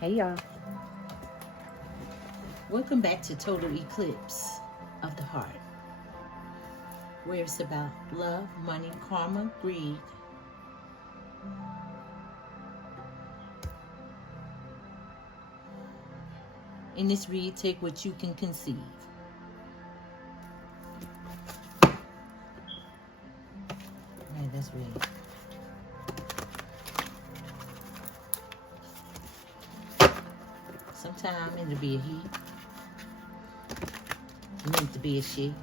Hey y'all. Welcome back to Total Eclipse of the Heart, where it's about love, money, karma, greed. In this read, take what you can conceive. Alright, let's read. Sometimes it'll be a he, meant to be a she.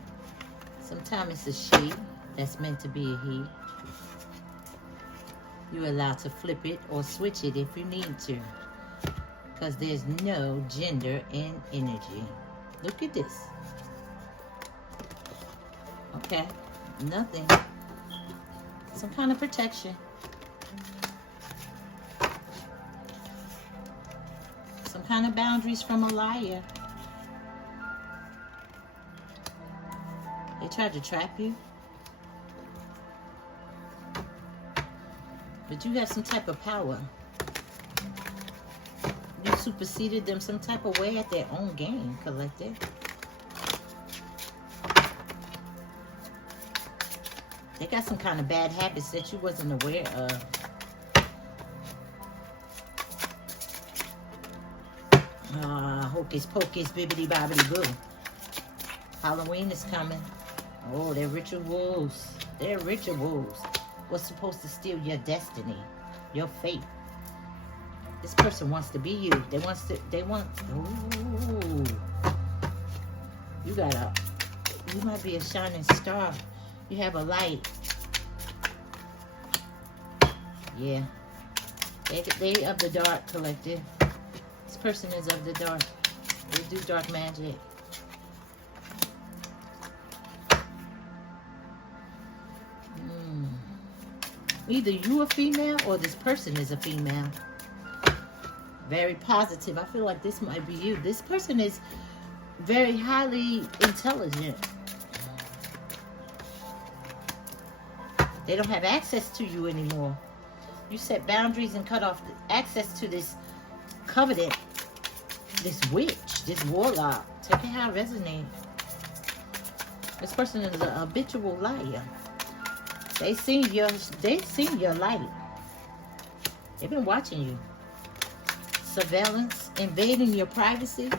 Sometimes it's a she that's meant to be a he. You're allowed to flip it or switch it if you need to, because there's no gender in energy. Look at this. Okay, nothing. Some kind of protection. Some kind of boundaries from a liar. They tried to trap you. But you have some type of power. You superseded them some type of way at their own game, collective. They got some kind of bad habits that you wasn't aware of. Hocus pocus, bibbidi bobbidi boo. Halloween is coming. Oh, they're rituals. They're rituals. What's supposed to steal your destiny, your fate. This person wants to be you. Ooh. You might be a shining star. You have a light. Yeah. They of the dark, collective. This person is of the dark. They do dark magic. Either you a female or this person is a female. Very positive. I feel like this might be you. This person is very highly intelligent. They don't have access to you anymore. You set boundaries and cut off access to this covenant, this witch, this warlock. Take it how it resonates. This person is an habitual liar. They seen your light. They've been watching you. Surveillance, invading your privacy.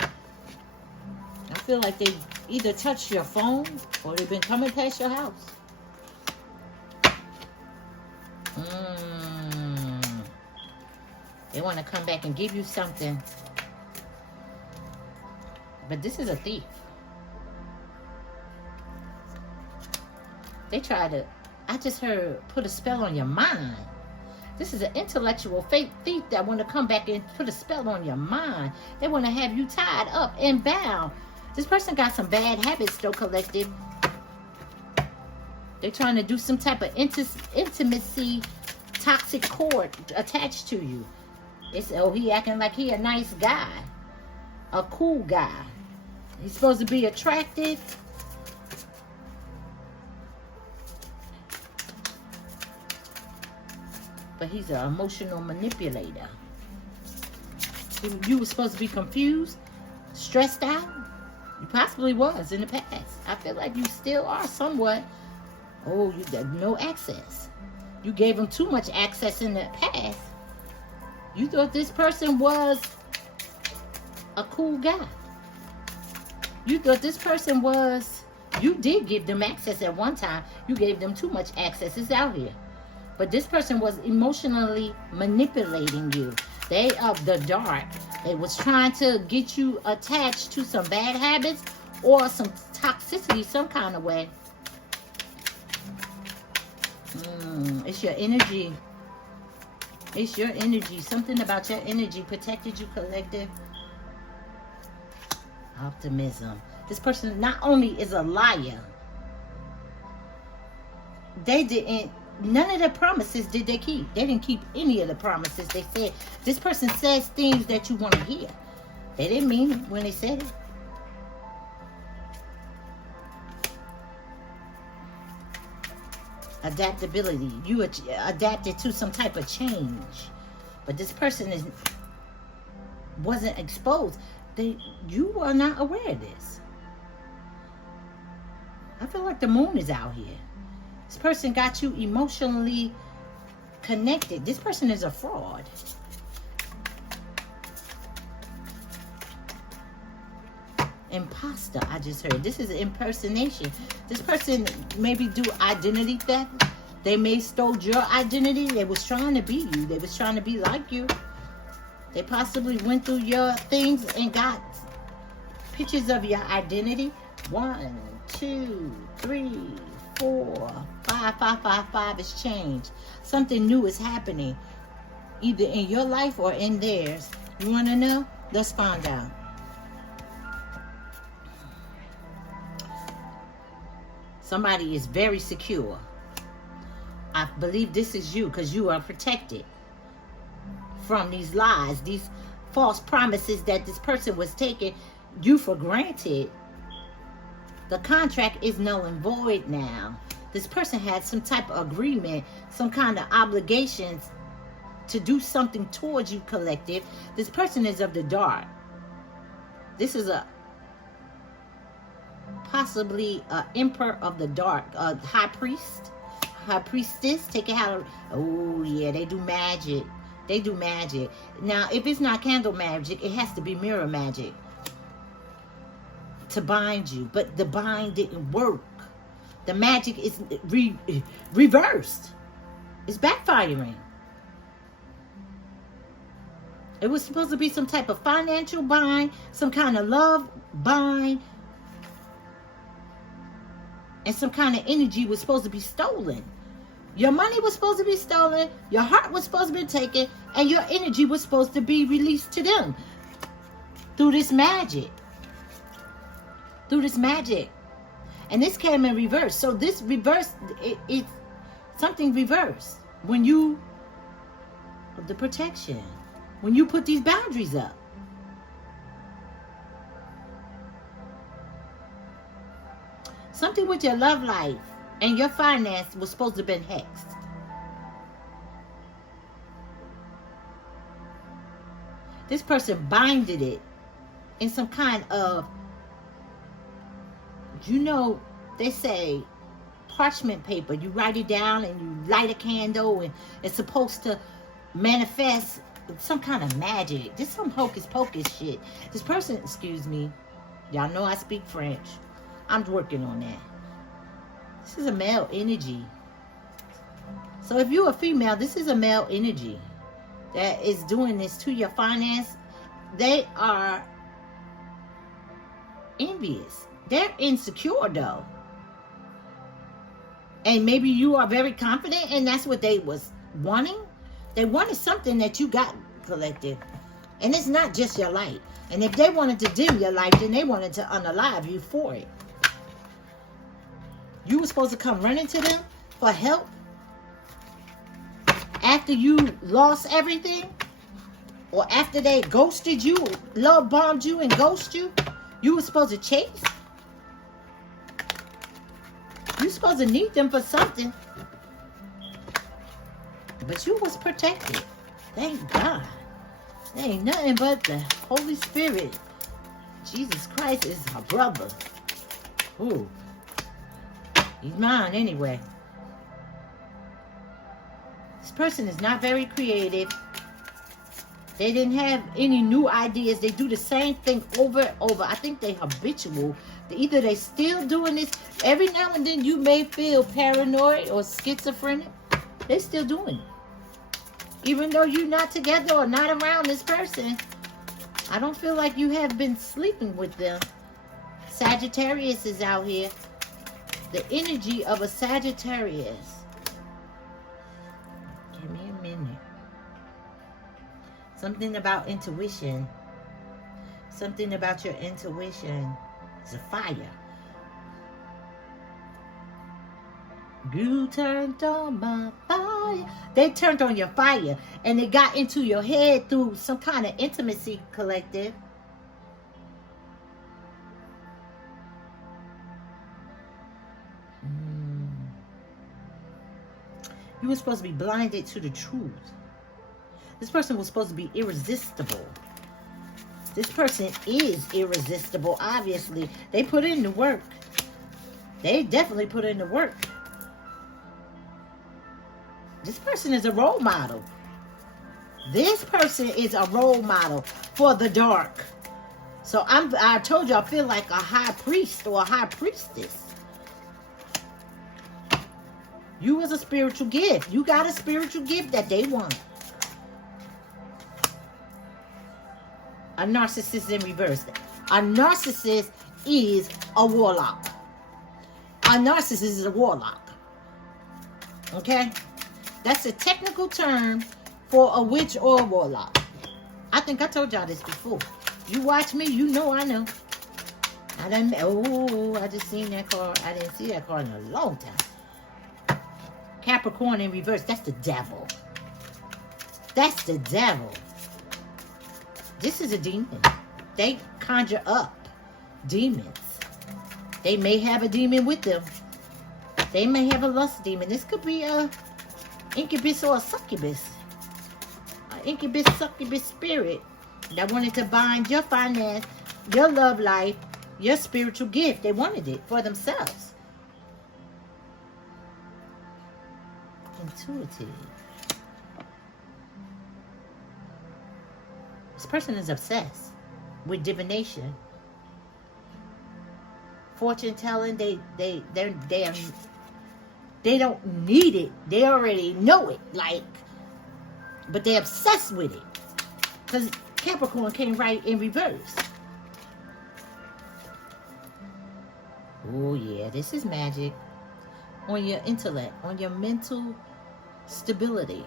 I feel like they either touched your phone or they've been coming past your house. They want to come back and give you something. But this is a thief. They try to, I just heard, put a spell on your mind. This is an intellectual fake thief that want to come back and put a spell on your mind. They want to have you tied up and bound. This person got some bad habits, though, collective. They're trying to do some type of intimacy, toxic cord attached to you. It's, oh, he acting like he a nice guy, a cool guy. He's supposed to be attractive. But he's an emotional manipulator. You were supposed to be confused, stressed out. You possibly was in the past. I feel like you still are somewhat. Oh, you got no access. You gave him too much access in the past. You thought this person was a cool guy. You thought this person was, you did give them access at one time. You gave them too much access. It's out here. But this person was emotionally manipulating you. They of the dark. They was trying to get you attached to some bad habits or some toxicity, some kind of way. It's your energy. It's your energy. Something about your energy protected you, collective. Optimism. This person not only is a liar, they didn't, none of the promises did they keep. They didn't keep any of the promises they said. This person says things that you want to hear. They didn't mean it when they said it. Adaptability. You adapted to some type of change. But this person is wasn't exposed. You were not aware of this. I feel like the moon is out here. This person got you emotionally connected. This person is a fraud. Imposter, I just heard. This is an impersonation. This person maybe do identity theft. They may stole your identity. They was trying to be you. They was trying to be like you. They possibly went through your things and got pictures of your identity. 1, 2, 3, 4, 5, 5, 5, 5 is changed. Something new is happening, either in your life or in theirs. You want to know? Let's find out. Somebody is very secure. I believe this is you, because you are protected from these lies, these false promises that this person was taking you for granted. The contract is null and void now. This person had some type of agreement, some kind of obligations to do something towards you, collective. This person is of the dark. This is possibly an emperor of the dark, a high priest, high priestess. Take it how. Oh yeah, they do magic. They do magic. Now, if it's not candle magic, it has to be mirror magic to bind you. But the bind didn't work. The magic is reversed. It's backfiring. It was supposed to be some type of financial bind, some kind of love bind, and some kind of energy was supposed to be stolen. Your money was supposed to be stolen, your heart was supposed to be taken, and your energy was supposed to be released to them through this magic. Through this magic. And this came in reverse. So this reverse, it's something reversed. When you, the protection, when you put these boundaries up. Something with your love life and your finance was supposed to have been hexed. This person binded it in some kind of, you know, they say parchment paper. You write it down and you light a candle and it's supposed to manifest some kind of magic. This is some hocus pocus shit. This person, excuse me, y'all know I speak French. I'm working on that. This is a male energy. So if you're a female, this is a male energy that is doing this to your finance. They are envious. They're insecure though. And maybe you are very confident and that's what they was wanting. They wanted something that you got, collective. And it's not just your light. And if they wanted to dim your light, then they wanted to unalive you for it. You were supposed to come running to them for help after you lost everything, or after they ghosted you, love bombed you and ghosted you. You were supposed to chase. You're supposed to need them for something, but you was protected. Thank God. There ain't nothing but the Holy Spirit. Jesus Christ is our brother. Ooh. He's mine anyway. This person is not very creative. They didn't have any new ideas. They do the same thing over and over. I think they habitual. Either they still doing this. Every now and then you may feel paranoid or schizophrenic. They still doing it. Even though you're not together or not around this person, I don't feel like you have been sleeping with them. Sagittarius is out here. The energy of a Sagittarius. Give me a minute. Something about intuition. Something about your intuition. It's a fire. You turned on my fire. They turned on your fire. And it got into your head through some kind of intimacy, collective. You were supposed to be blinded to the truth. This person was supposed to be irresistible. This person is irresistible, obviously. They put in the work. They definitely put in the work. This person is a role model. This person is a role model for the dark. So I told you, I feel like a high priest or a high priestess. You was a spiritual gift. You got a spiritual gift that they want. A narcissist in reverse. A narcissist is a warlock. A narcissist is a warlock. Okay? That's a technical term for a witch or a warlock. I think I told y'all this before. You watch me, you know I know. I just seen that card. I didn't see that card in a long time. Capricorn in reverse. That's the devil. That's the devil. This is a demon. They conjure up demons. They may have a demon with them. They may have a lust demon. This could be a incubus or a succubus. An incubus, succubus spirit that wanted to bind your finance, your love life, your spiritual gift. They wanted it for themselves. Intuitive. This person is obsessed with divination, fortune telling. They don't need it. They already know it. But they're obsessed with it because Capricorn came right in reverse. Oh yeah, this is magic on your intellect, on your mental stability.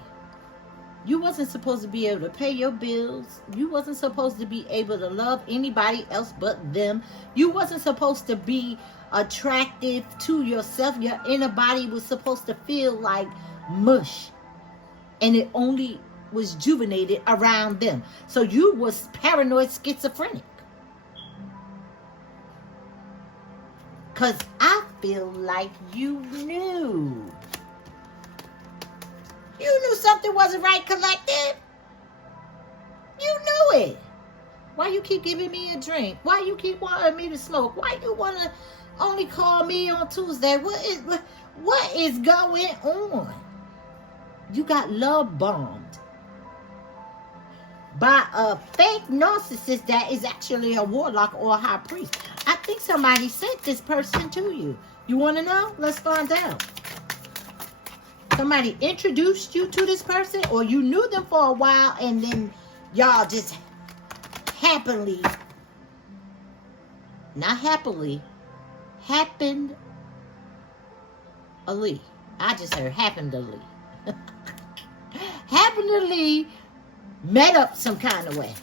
You wasn't supposed to be able to pay your bills. You wasn't supposed to be able to love anybody else but them. You wasn't supposed to be attractive to yourself. Your inner body was supposed to feel like mush. And it only was juvenated around them. So you was paranoid schizophrenic. Because I feel like you knew. You knew something wasn't right, collective. You knew it. Why you keep giving me a drink? Why you keep wanting me to smoke? Why you want to only call me on Tuesday? What is going on? You got love bombed by a fake narcissist that is actually a warlock or a high priest. I think somebody sent this person to you. You want to know? Let's find out. Somebody introduced you to this person, or you knew them for a while and then y'all just happened. I just heard happenedly. Happenedly met up some kind of way.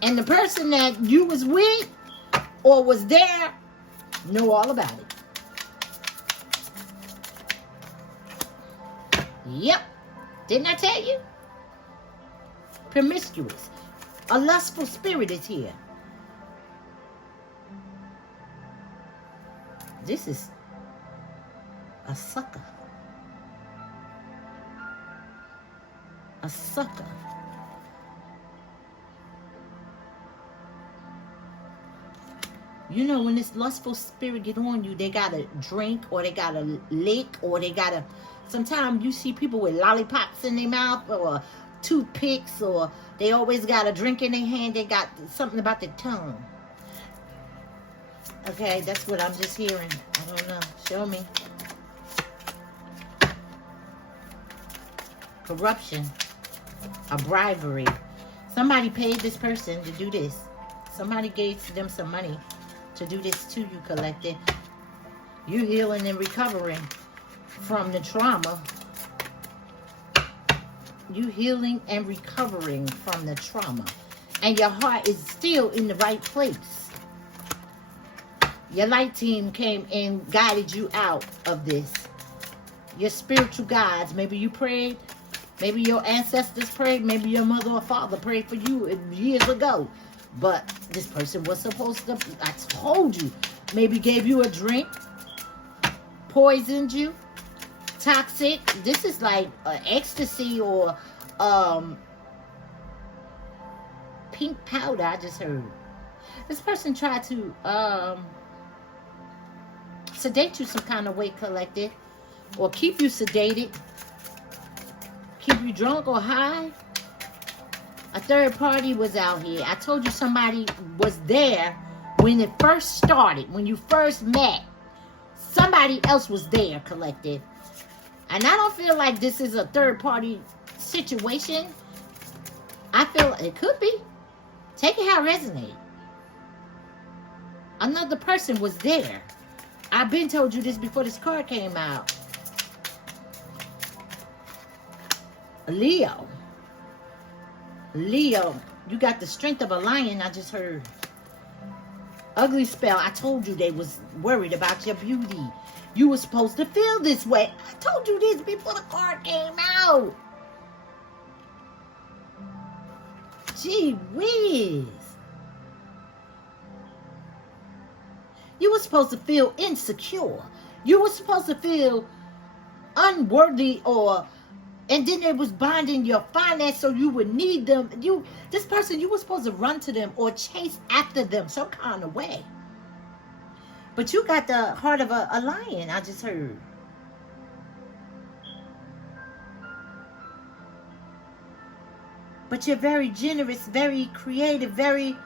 And the person that you was with or was there know all about it. Yep. Didn't I tell you? Promiscuous. A lustful spirit is here. This is a sucker. A sucker. You know, when this lustful spirit get on you, they gotta drink or they gotta lick or they gotta... Sometimes you see people with lollipops in their mouth or toothpicks, or they always got a drink in their hand. They got something about their tongue. Okay, that's what I'm just hearing. I don't know. Show me. Corruption. A bribery. Somebody paid this person to do this. Somebody gave them some money to do this to you, collective. You healing and recovering from the trauma. You healing and recovering from the trauma. And your heart is still in the right place. Your light team came and guided you out of this. Your spiritual guides. Maybe you prayed. Maybe your ancestors prayed. Maybe your mother or father prayed for you years ago. But this person was supposed to, I told you, maybe gave you a drink, poisoned you, toxic. This is like ecstasy or pink powder, I just heard. This person tried to sedate you some kind of way, collective. Or keep you sedated. Keep you drunk or high. A third party was out here. I told you somebody was there when it first started. When you first met. Somebody else was there, collective. And I don't feel like this is a third party situation. I feel it could be. Take it how it resonates. Another person was there. I've been told you this before this card came out. Leo. Leo, you got the strength of a lion, I just heard. Ugly spell. I told you they was worried about your beauty. You were supposed to feel this way. I told you this before the card came out. Gee whiz. You were supposed to feel insecure. You were supposed to feel unworthy, and then it was binding your finance so you would need them. This person, you were supposed to run to them or chase after them some kind of way. But you got the heart of a lion, I just heard. But you're very generous, very creative, very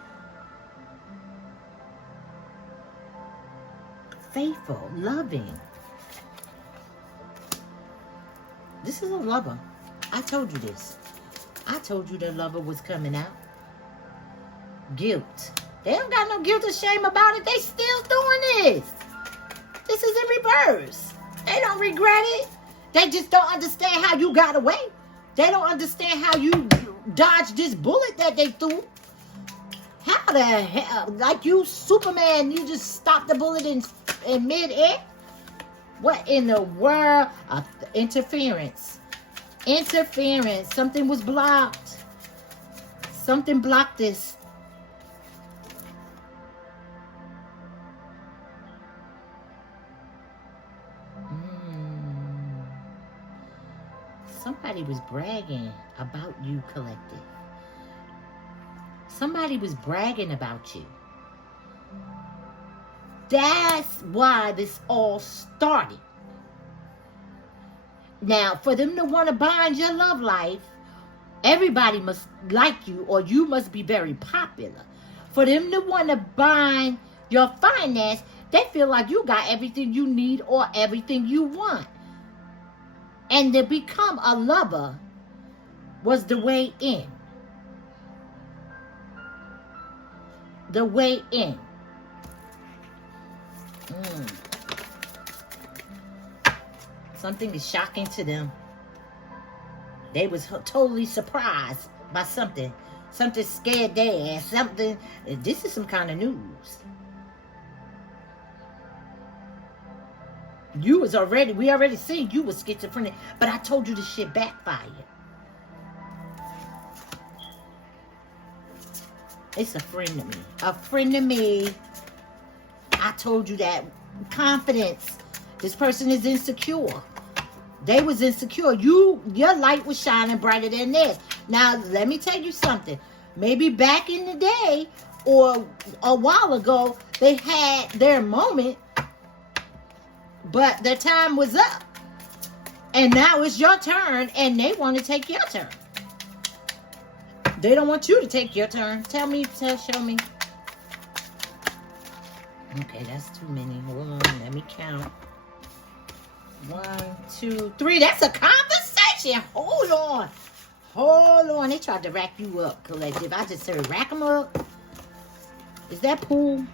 faithful, loving. This is a lover. I told you this. I told you the lover was coming out. Guilt. They don't got no guilt or shame about it. They still doing this. This is in reverse. They don't regret it. They just don't understand how you got away. They don't understand how you dodged this bullet that they threw. How the hell? Like you Superman, you just stopped the bullet in mid-air? What in the world? Interference. Interference. Something was blocked. Something blocked this. Somebody was bragging about you, collective. Somebody was bragging about you. That's why this all started. Now, for them to want to bind your love life, everybody must like you or you must be very popular. For them to want to bind your finance, they feel like you got everything you need or everything you want. And to become a lover was the way in. The way in. Something is shocking to them. They was totally surprised by something. Something scared their ass. Something. This is some kind of news. We already seen you was schizophrenic, but I told you this shit backfired. It's a friend of me. A friend of me. I told you that. Confidence. This person is insecure. They was insecure. Your light was shining brighter than theirs. Now, let me tell you something. Maybe back in the day or a while ago, they had their moment, but their time was up. And now it's your turn, and they want to take your turn. They don't want you to take your turn. Show me. Okay, that's too many. Hold on, let me count. 1, 2, 3. That's a conversation. Hold on. They tried to rack you up, collective. I just heard rack them up. Is that pool?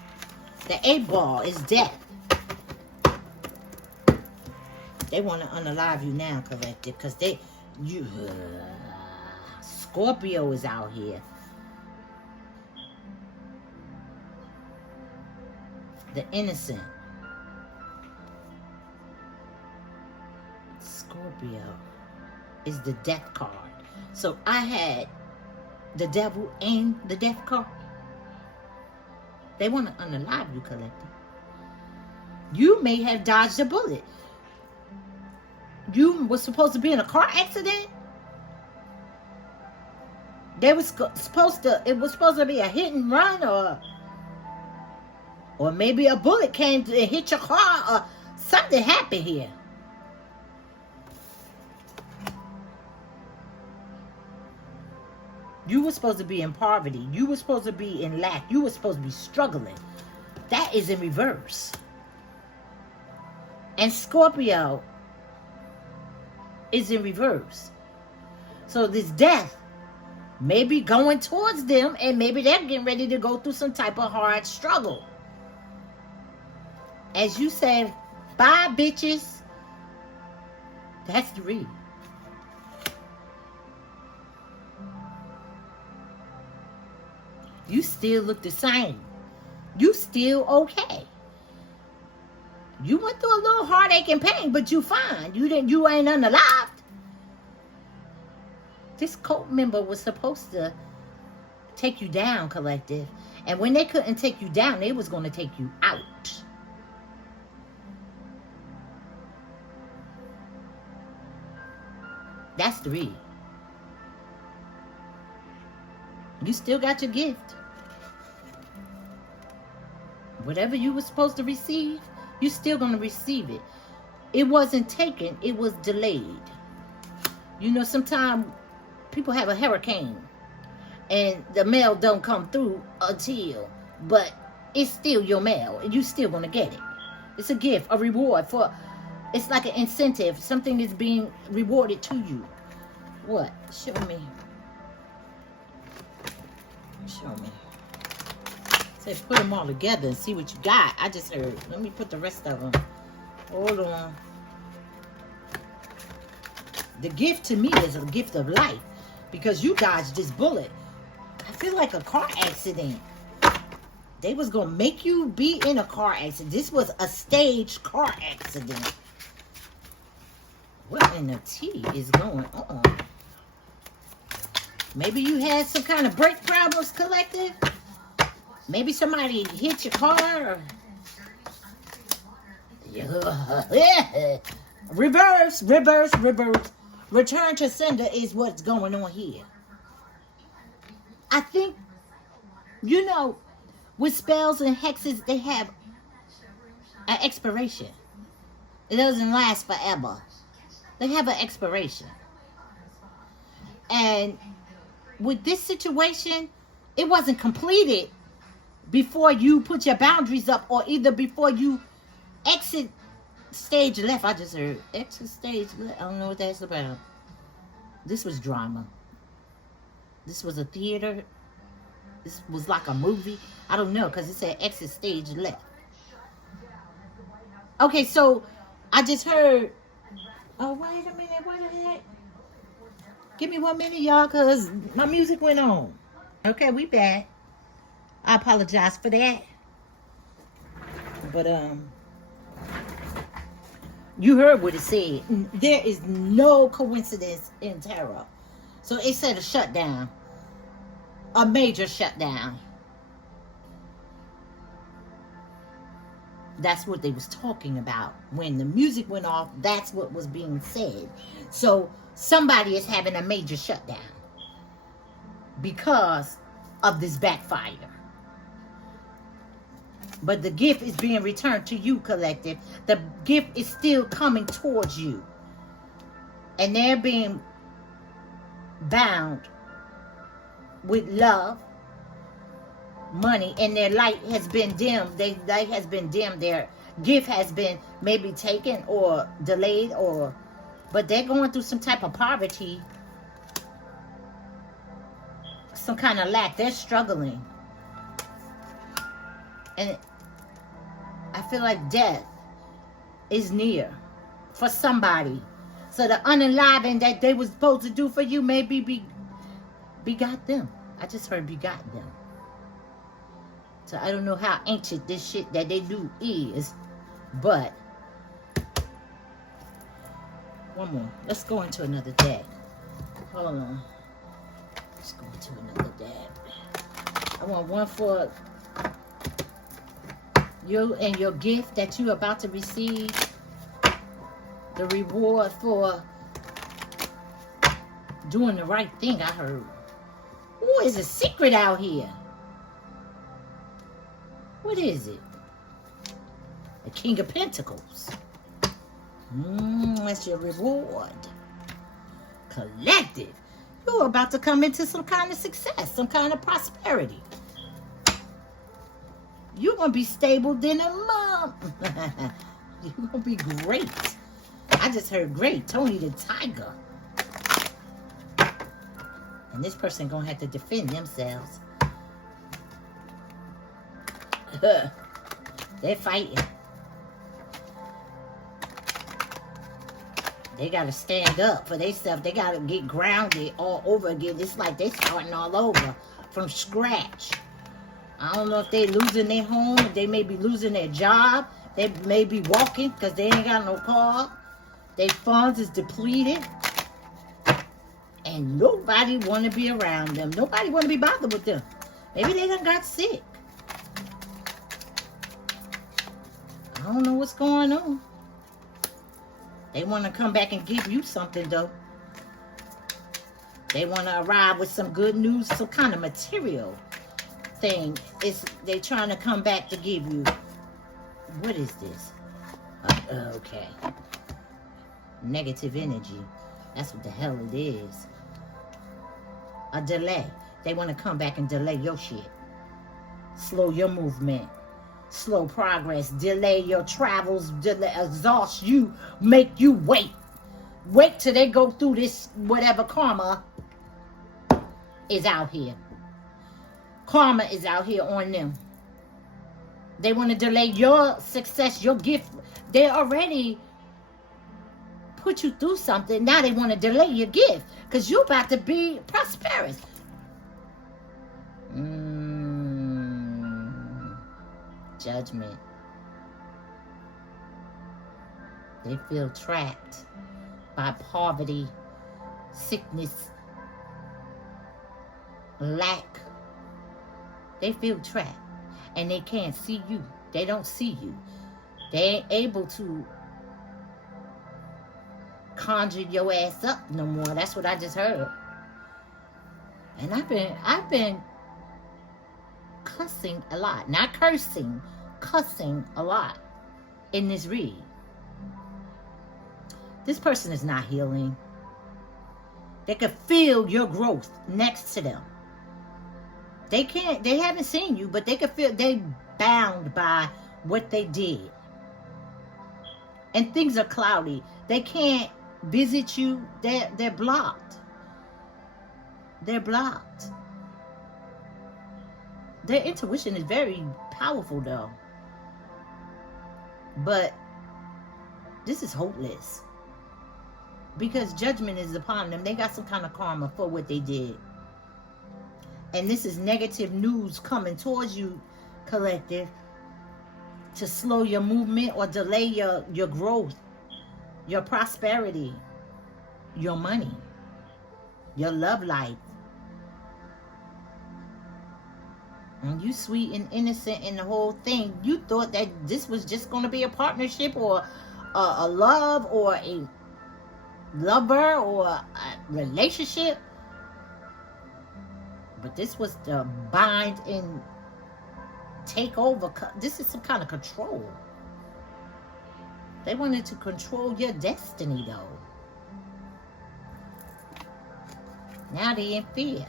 The 8-ball is death. They want to unalive you now, collective, because Scorpio is out here. The innocent. Scorpio is the death card. So I had the devil and the death card. They want to unalive you, collective. You may have dodged a bullet. You were supposed to be in a car accident. They was supposed to, it was supposed to be a hit and run, or maybe a bullet came to hit your car, or something happened here. You were supposed to be in poverty. You were supposed to be in lack. You were supposed to be struggling. That is in reverse. And Scorpio is in reverse. So this death may be going towards them, and maybe they're getting ready to go through some type of hard struggle. As you said, bye bitches. That's the read. You still look the same. You still okay. You went through a little heartache and pain, but you fine. You ain't unalived. This cult member was supposed to take you down, collective. And when they couldn't take you down, they was going to take you out. That's the read. You still got your gift. Whatever you were supposed to receive, you're still going to receive it. It wasn't taken, it was delayed. You know, sometimes people have a hurricane and the mail don't come through until, but it's still your mail and you still going to get it. It's a gift, a reward for, it's like an incentive. Something is being rewarded to you. What? Show me. Show me. Say put them all together and see what you got. I just heard. Let me put the rest of them. Hold on. The gift to me is a gift of life, because you dodged this bullet. I feel like a car accident. They was gonna make you be in a car accident. This was a staged car accident. What in the tea is going on? Maybe you had some kind of brake problems, collective. Maybe somebody hit your car. Reverse, reverse, reverse. Return to sender is what's going on here. I think, you know, with spells and hexes, they have an expiration. It doesn't last forever. They have an expiration. And with this situation, it wasn't completed before you put your boundaries up, or either before you exit stage left. I just heard exit stage left. I don't know what that's about. This was drama. This was a theater. This was like a movie. I don't know, because it said exit stage left. Okay, so I just heard. Oh, wait a minute. What the heck? Give me 1 minute, y'all, because my music went on. Okay, we back. I apologize for that. But, you heard what it said. There is no coincidence in tarot. So it said a shutdown. A major shutdown. That's what they was talking about. When the music went off, that's what was being said. So somebody is having a major shutdown because of this backfire. But the gift is being returned to you, collective. The gift is still coming towards you. And they're being bound with love, money, and their light has been dimmed. Their light has been dimmed. Their gift has been maybe taken or delayed, but they're going through some type of poverty, some kind of lack. They're struggling. And I feel like death is near for somebody. So the unaliving that they was supposed to do for you, maybe begot them. I just heard begot them. So I don't know how ancient this shit that they do is, but one more. Let's go into another deck. Hold on. Let's go into another deck. I want one for you and your gift that you're about to receive. The reward for doing the right thing, I heard. Ooh, there's a secret out here. What is it? The King of Pentacles. That's your reward. Collective. You're about to come into some kind of success, some kind of prosperity. You're going to be stable than a mom. You're going to be great. I just heard great. Tony the Tiger. And this person going to have to defend themselves. They're fighting. They got to stand up for themselves. They got to get grounded all over again. It's like they starting all over from scratch. I don't know if they losing their home. If they may be losing their job. They may be walking because they ain't got no car. Their funds is depleted. And nobody want to be around them. Nobody want to be bothered with them. Maybe they done got sick. I don't know what's going on. They want to come back and give you something, though. They want to arrive with some good news, some kind of material thing. They trying to come back to give you. What is this? Okay. Negative energy. That's what the hell it is. A delay. They want to come back and delay your shit. Slow your movement. Slow progress, delay your travels, exhaust you, make you wait. Wait till they go through this, whatever karma is out here. Karma is out here on them. They want to delay your success, your gift. They already put you through something. Now they want to delay your gift because you're about to be prosperous. Judgment. They feel trapped by poverty, sickness, lack. They feel trapped and they can't see you. They don't see you. They ain't able to conjure your ass up no more. That's what I just heard. And I've been cussing a lot. Not cursing, cussing a lot in this read. This person is not healing. They can feel your growth next to them. They haven't seen you, but they can feel they bound by what they did. And things are cloudy. They can't visit you. They're blocked. They're blocked. Their intuition is very powerful, though. But this is hopeless. Because judgment is upon them. They got some kind of karma for what they did. And this is negative news coming towards you, collective, to slow your movement or delay your growth, your prosperity, your money, your love life. And you sweet and innocent in the whole thing. You thought that this was just going to be a partnership or a love or a lover or a relationship. But this was the bind and take over. This is some kind of control. They wanted to control your destiny, though. Now they're in fear.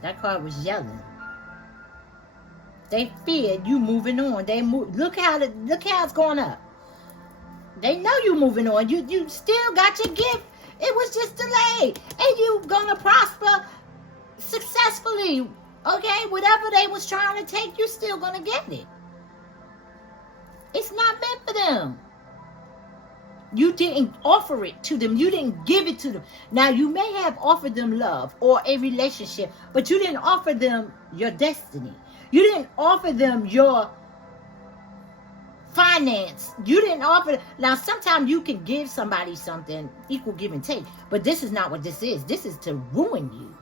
That card was yelling. They feared you moving on. They move. Look how it's going up. They know you moving on. You still got your gift. It was just delayed, and you gonna prosper successfully. Okay, whatever they was trying to take, you still gonna get it. It's not meant for them. You didn't offer it to them. You didn't give it to them. Now, you may have offered them love or a relationship, but you didn't offer them your destiny. You didn't offer them your finance. You didn't offer. Now, sometimes you can give somebody something, equal give and take, but this is not what this is. This is to ruin you.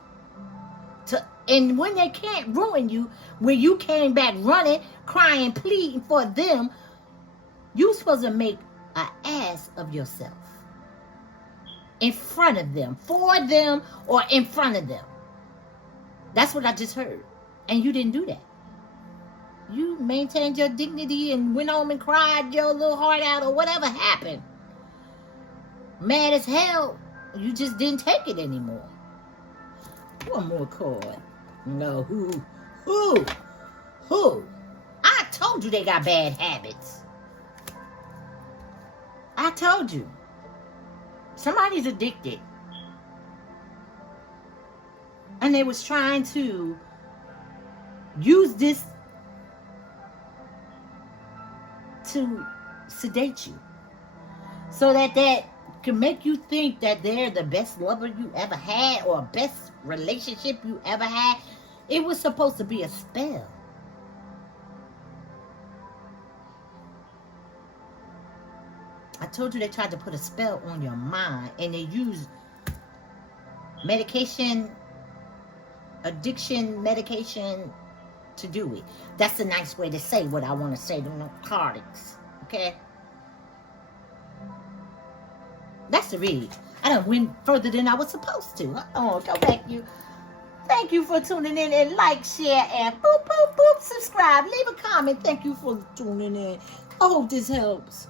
And when they can't ruin you, when you came back running, crying, pleading for them, you're supposed to make an ass of yourself in front of them, for them, or in front of them. That's what I just heard. And you didn't do that. You maintained your dignity and went home and cried your little heart out or whatever happened. Mad as hell. You just didn't take it anymore. One more card. No, who? I told you they got bad habits. I told you. Somebody's addicted. And they was trying to use this to sedate you. So that can make you think that they're the best lover you ever had or best relationship you ever had. It was supposed to be a spell. I told you they tried to put a spell on your mind, and they used medication, addiction medication to do it. That's a nice way to say what I want to say, the narcotics. Okay? That's the read. I done went further than I was supposed to. Oh, go back, you. Thank you for tuning in, and like, share, and boop, boop, boop, subscribe. Leave a comment. Thank you for tuning in. I hope this helps.